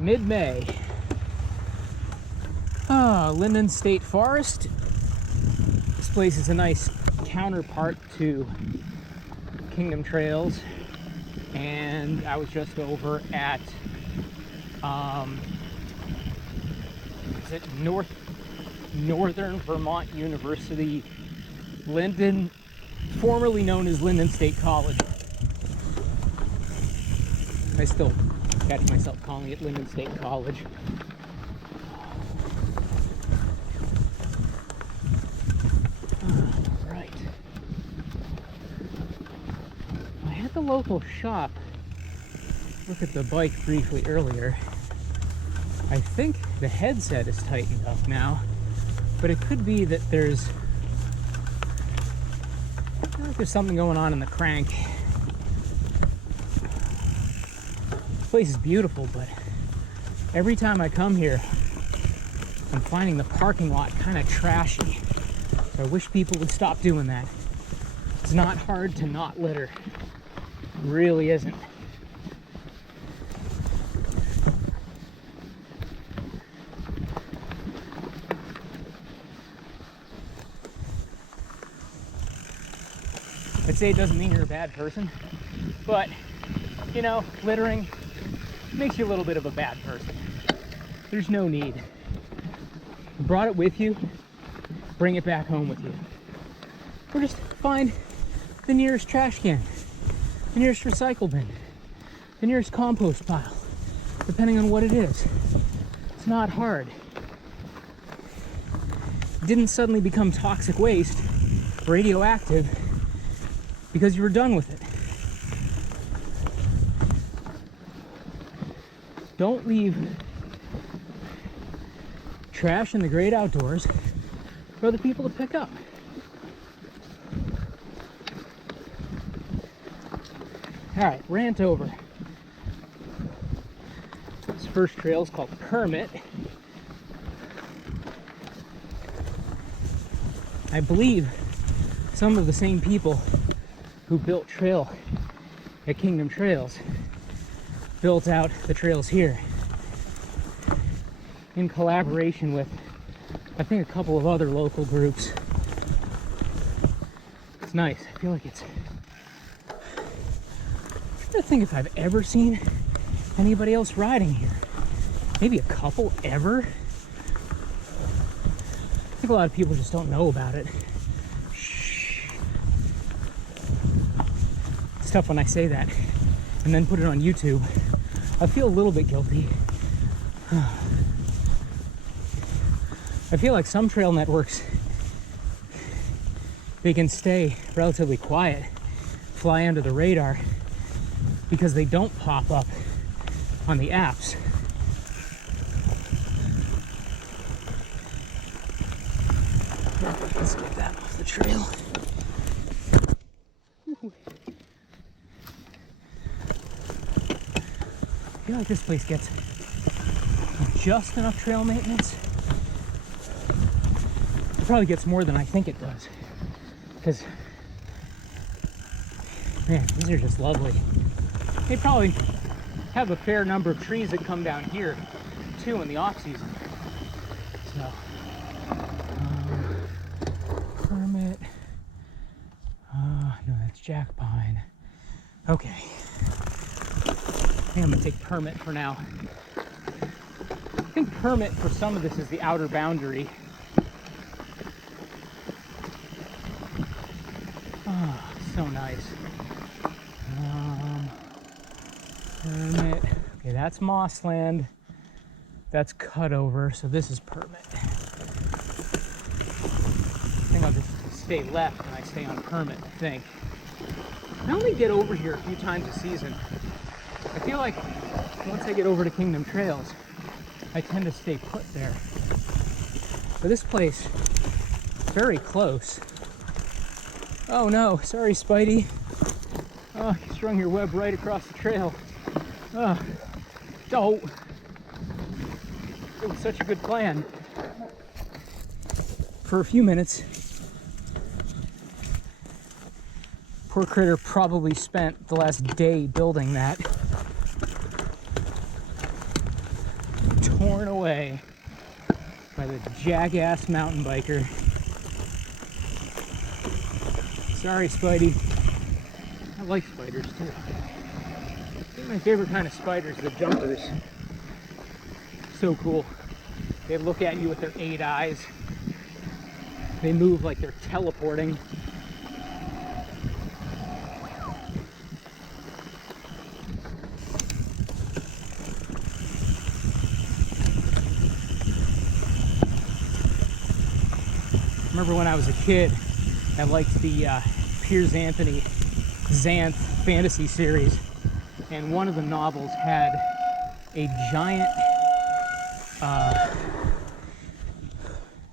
Mid-May. Lyndon State Forest. This place is a nice counterpart to Kingdom Trails. And I was just over at, is it Northern Vermont University, Lyndon, formerly known as Lyndon State College. I still catch myself calling it Lyndon State College. Right. I had the local shop look at the bike briefly earlier. I think the headset is tightened up now, but it could be that there's something going on in the crank. This place is beautiful, but every time I come here, I'm finding the parking lot kind of trashy. So I wish people would stop doing that. It's not hard to not litter. It really isn't. I'd say it doesn't mean you're a bad person, but, you know, littering makes you a little bit of a bad person. There's no need. You brought it with you, bring it back home with you. Or just find the nearest trash can, the nearest recycle bin, the nearest compost pile, depending on what it is. It's not hard. It didn't suddenly become toxic waste, radioactive, because you were done with it. Don't leave trash in the great outdoors for other people to pick up. All right, rant over. This first trail is called Permit. I believe some of the same people who built trail at Kingdom Trails built out the trails here in collaboration with, I think, a couple of other local groups. It's nice. I feel like it's, I'm trying to think if I've ever seen anybody else riding here. Maybe a couple ever. I think a lot of people just don't know about it. It's tough when I say that and then put it on YouTube. I feel a little bit guilty. I feel like some trail networks, they can stay relatively quiet, fly under the radar, because they don't pop up on the apps. Let's get that off the trail. I feel like this place gets just enough trail maintenance. It probably gets more than I think it does. Because, man, these are just lovely. They probably have a fair number of trees that come down here, too, in the off-season. So, Permit. No, that's Jack Pine. Okay. I think I'm gonna take Permit for now. I think Permit for some of this is the outer boundary. Oh, so nice. Permit. Okay, that's Mossland. That's Cutover, so this is Permit. I think I'll just stay left and I stay on Permit, I think. I only get over here a few times a season. I feel like once I get over to Kingdom Trails, I tend to stay put there. But this place, very close. Oh no, sorry Spidey. Oh, you strung your web right across the trail. Oh, don't. It was such a good plan. For a few minutes, poor critter probably spent the last day building that. torn away by the jackass mountain biker. Sorry, Spidey. I like spiders too. I think my favorite kind of spider is the jumpers. So cool. They look at you with their 8 eyes. They move like they're teleporting. Remember when I was a kid, I liked the Piers Anthony Xanth fantasy series, and one of the novels had a giant,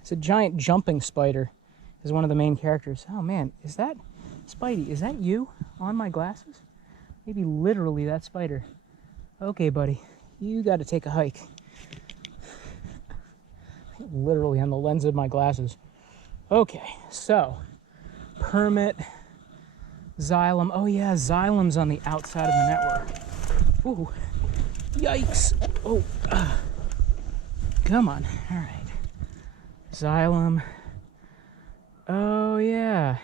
it's a giant jumping spider as one of the main characters. Oh man, is that Spidey? Is that you on my glasses? Maybe literally that spider. Okay, buddy, you got to take a hike. Literally on the lens of my glasses. Okay, so permit, Xylem. Oh yeah, Xylem's on the outside of the network. Ooh, yikes. Oh, come on. All right. Xylem. Oh yeah.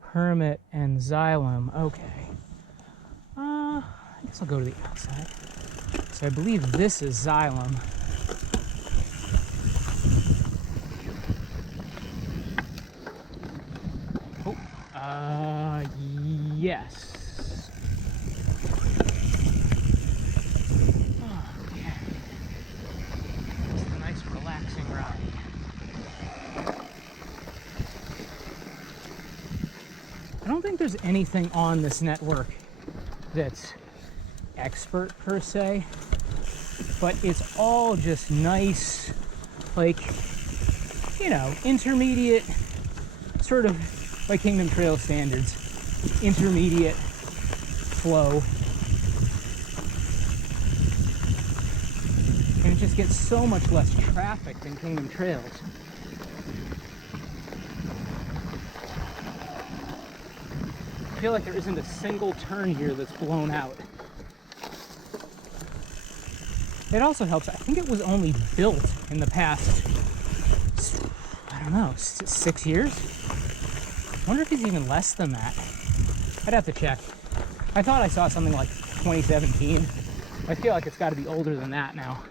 Permit and Xylem. Okay. I guess I'll go to the outside. So I believe this is Xylem. Yes. Okay. It's a nice relaxing ride. I don't think there's anything on this network that's expert per se, but it's all just nice, like, you know, intermediate, sort of by Kingdom Trail standards, intermediate flow. And it just gets so much less traffic than Kingdom Trails. I feel like there isn't a single turn here that's blown out. It also helps, I think it was only built in the past, I don't know, 6 years? I wonder if it's even less than that. I'd have to check. I thought I saw something like 2017. I feel like it's got to be older than that now.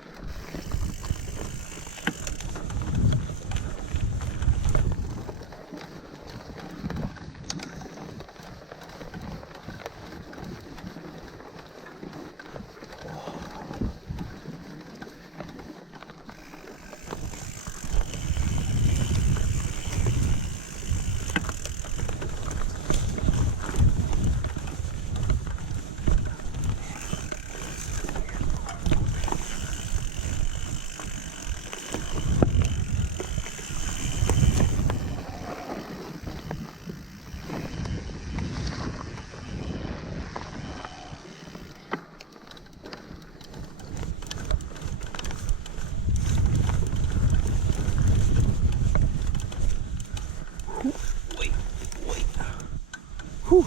Whew.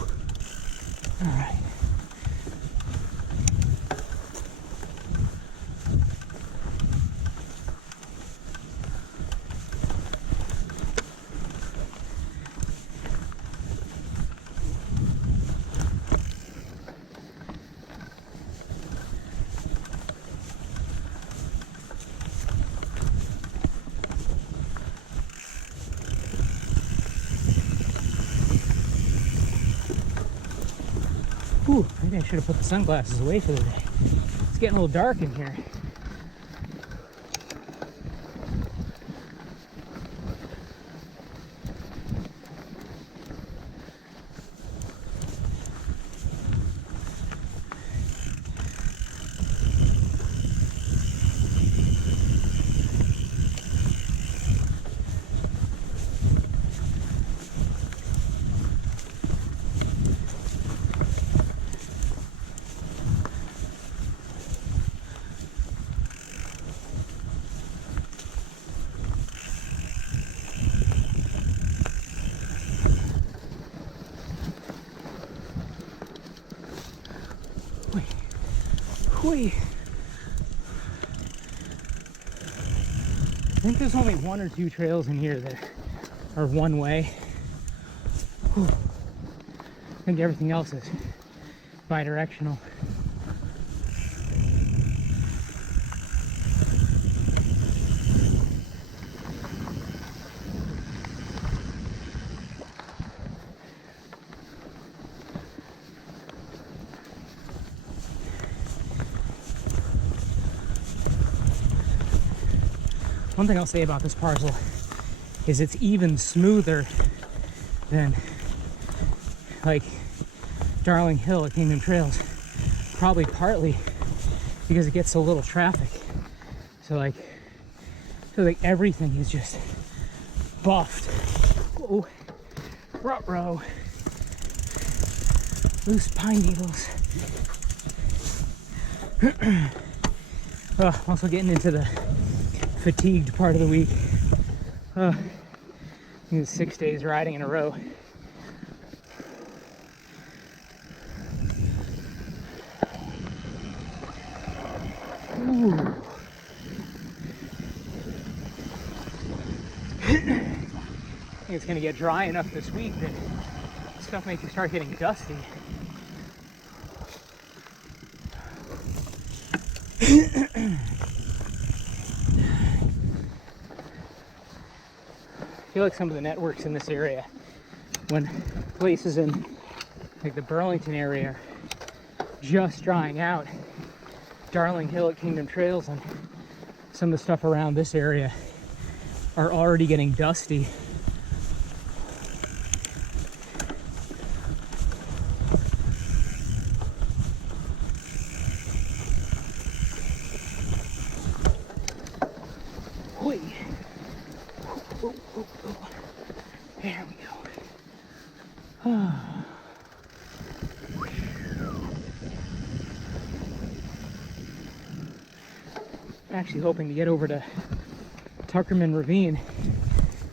All right. Whew, maybe I should have put the sunglasses away for the day. It's getting a little dark in here. Whee. I think there's only 1 or 2 trails in here that are one way. Whew. I think everything else is bi-directional. One thing I'll say about this parcel is it's even smoother than like Darling Hill at Kingdom Trails, probably partly because it gets so little traffic. So like, I feel like everything is just buffed. Whoa, ruh-roh. Loose pine needles. Also getting into the fatigued part of the week. I think it's 6 days riding in a row. Ooh. I think it's gonna get dry enough this week that stuff makes you start getting dusty. I feel like some of the networks in this area, when places in like the Burlington area are just drying out, Darling Hill at Kingdom Trails and some of the stuff around this area are already getting dusty. Whee. There we go. I'm actually hoping to get over to Tuckerman Ravine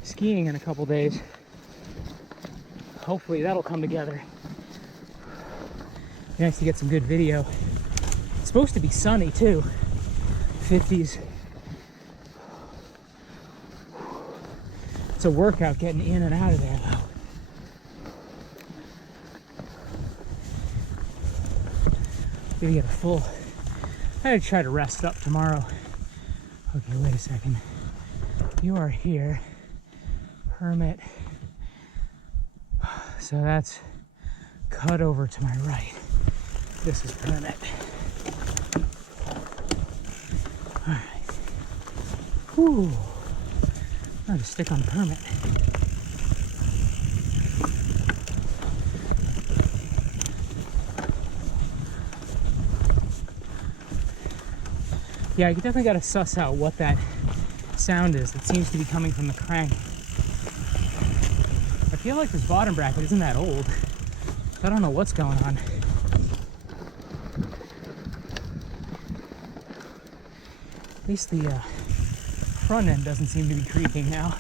skiing in a couple days. Hopefully that'll come together. Be nice to get some good video. It's supposed to be sunny too. 50s. It's a workout getting in and out of there though. Maybe get a full. I gotta try to rest up tomorrow. Okay, wait a second. You are here. Permit. So that's cut over to my right. This is permit. All right. Whew. I'm gonna stick on permit. Yeah, you definitely gotta suss out what that sound is. It seems to be coming from the crank. I feel like this bottom bracket isn't that old. I don't know what's going on. At least the front end doesn't seem to be creaking now.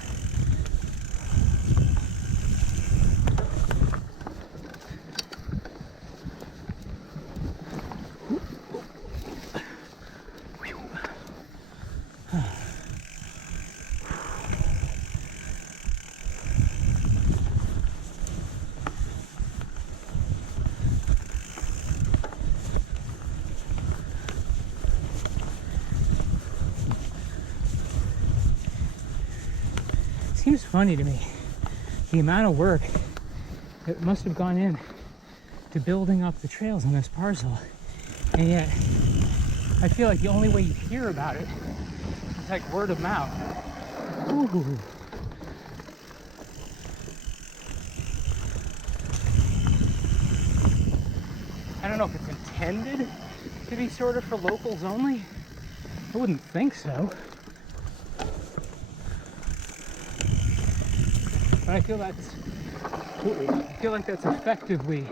Seems funny to me, the amount of work that must have gone in to building up the trails on this parcel, and yet I feel like the only way you hear about it is like word of mouth. Ooh. I don't know if it's intended to be sort of for locals only. I wouldn't think so. But I feel like that's effectively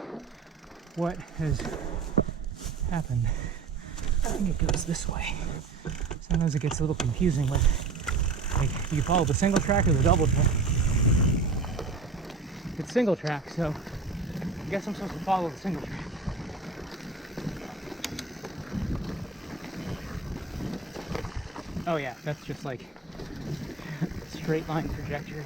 what has happened. I think it goes this way. Sometimes it gets a little confusing with, like, you follow the single track or the double track. It's single track, so I guess I'm supposed to follow the single track. Oh yeah, that's just like straight line trajectory.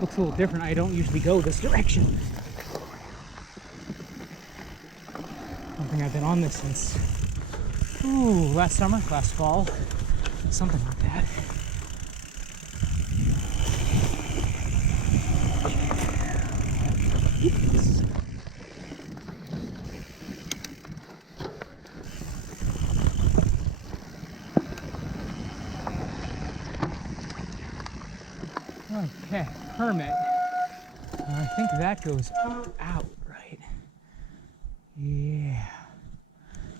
Looks a little different. I don't usually go this direction. I don't think I've been on this since last summer, last fall, something like that. Oops. Okay, permit. I think that goes out, right? Yeah.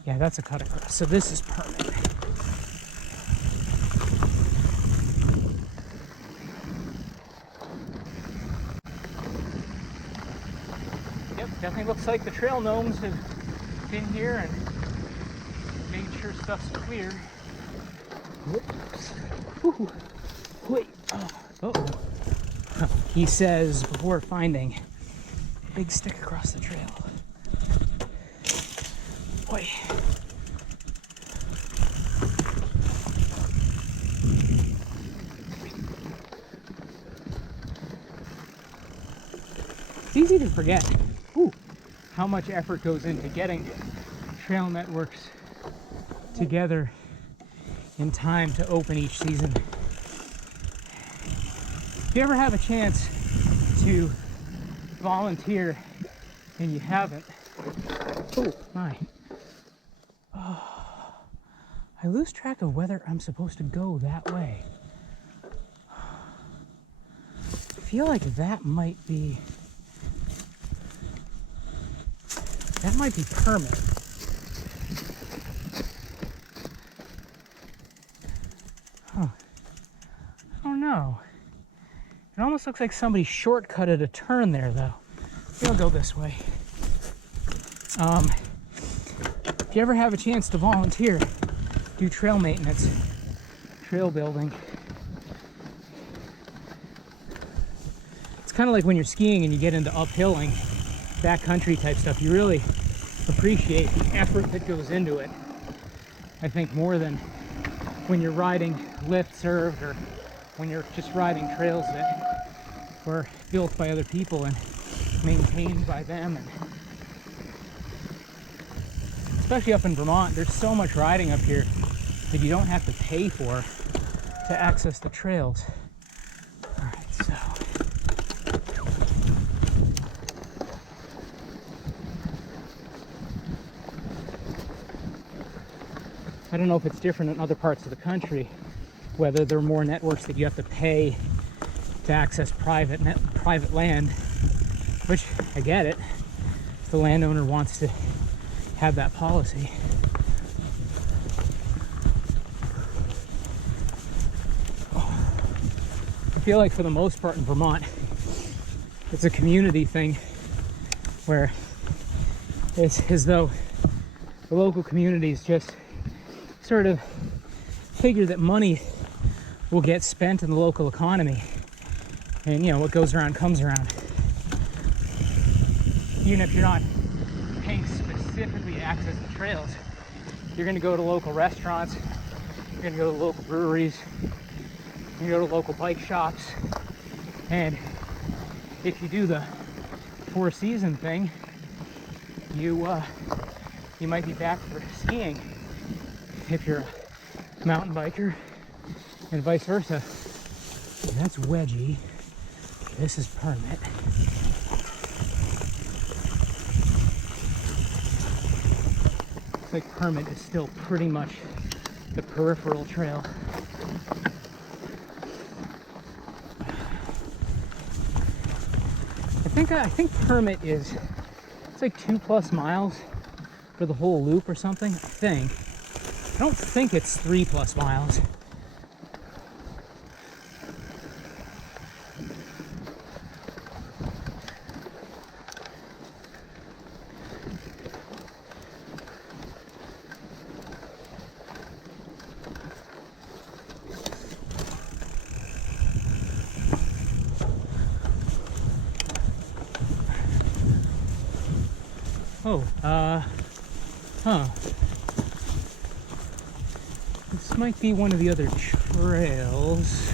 Yeah, that's a cut across. So this is permit. Yep, definitely looks like the trail gnomes have been here and made sure stuff's clear. Whoops. Ooh. Wait. Uh-oh. He says before finding a big stick across the trail. Boy. It's easy to forget how much effort goes into getting trail networks together in time to open each season. If you ever have a chance to volunteer and you haven't, I lose track of whether I'm supposed to go that way. I feel like that might be permit. Huh. I don't know. It almost looks like somebody shortcutted a turn there, though. Maybe I'll go this way. If you ever have a chance to volunteer, do trail maintenance, trail building. It's kind of like when you're skiing and you get into uphilling, backcountry type stuff. You really appreciate the effort that goes into it. I think more than when you're riding lift served or when you're just riding trails that were built by other people and maintained by them. And especially up in Vermont, there's so much riding up here that you don't have to pay for to access the trails. All right, so I don't know if it's different in other parts of the country, whether there are more networks that you have to pay to access private land, which I get it. If the landowner wants to have that policy. I feel like for the most part in Vermont, it's a community thing where it's as though the local communities just sort of figure that money will get spent in the local economy. And you know, what goes around comes around. Even if you're not paying specifically to access the trails, you're going to go to local restaurants, you're going to go to local breweries, you go to local bike shops, and if you do the four season thing, you might be back for skiing if you're a mountain biker, and vice versa. And that's wedgie. This is permit. Looks like permit is still pretty much the peripheral trail. I think permit is, it's like 2+ miles for the whole loop or something, I think. I don't think it's 3+ miles. Oh, huh. This might be one of the other trails.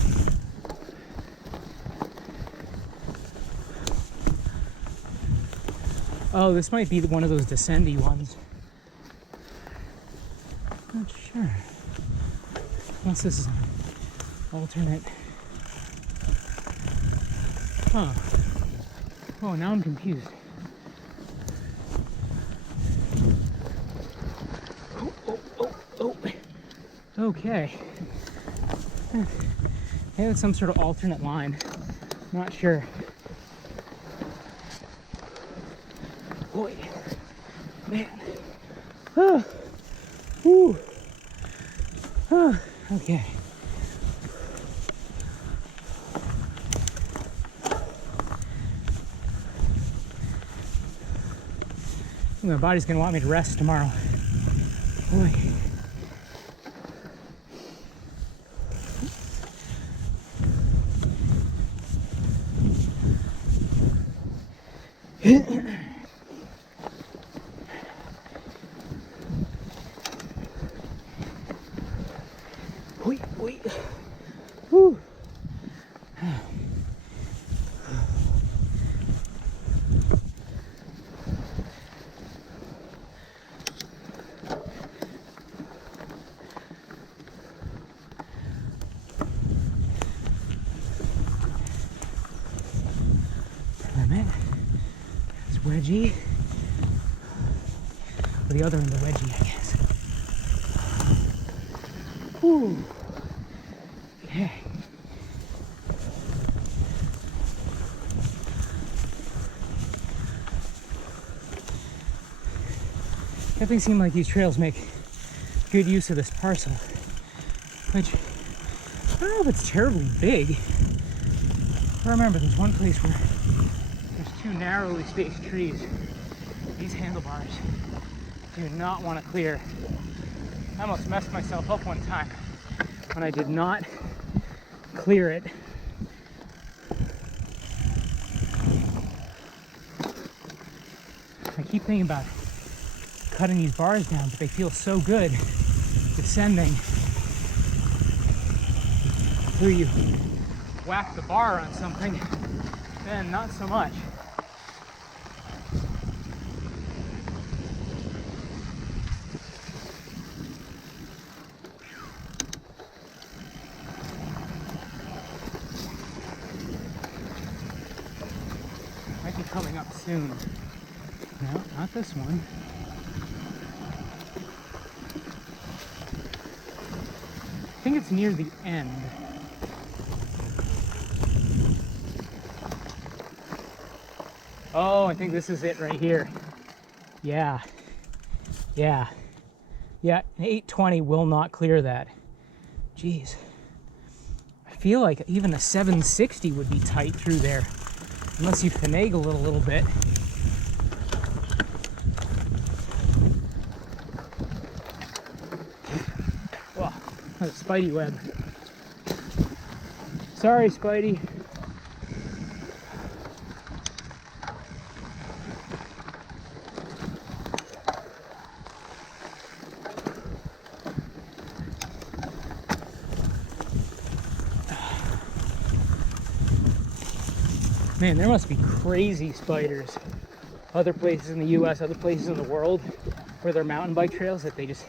Oh, this might be one of those descendy ones. Not sure. Unless this is an alternate. Huh. Oh, now I'm confused. Oh. Okay. Maybe it's some sort of alternate line. Not sure. Boy, man. Oh. Whew. Oh. Okay. My body's gonna want me to rest tomorrow. Boy. Wait. Whew. Permit. It's wedgie. Or the other end of wedgie, I guess. Whew. Okay. Definitely seem like these trails make good use of this parcel, which I don't know if it's terribly big. I remember there's one place where there's two narrowly spaced trees. These handlebars do not want to clear. I almost messed myself up one time when I did not clear it. I keep thinking about cutting these bars down, but they feel so good descending. Until you whack the bar on something, then not so much. Might be coming up soon. No, not this one. I think it's near the end. Oh, I think this is it right here. Yeah. An 820 will not clear that. Jeez. I feel like even a 760 would be tight through there, unless you finagle it a little bit. Whoa, that's a spidey web. Sorry, Spidey. Man, there must be crazy spiders. Other places in the US, other places in the world where there are mountain bike trails that they just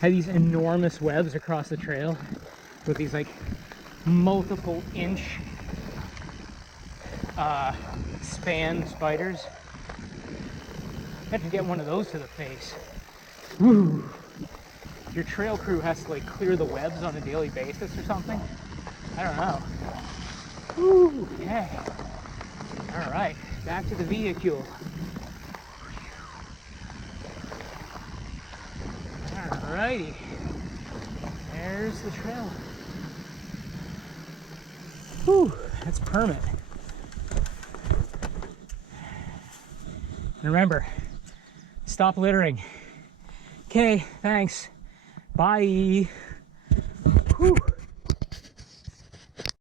have these enormous webs across the trail with these like multiple inch span spiders. I had to get one of those to the face. Woo. Your trail crew has to like clear the webs on a daily basis or something. I don't know. Woo. Okay. All right, back to the vehicle. All righty, there's the trail. Whew, that's permit. And remember, stop littering. Okay, thanks. Bye. Whew.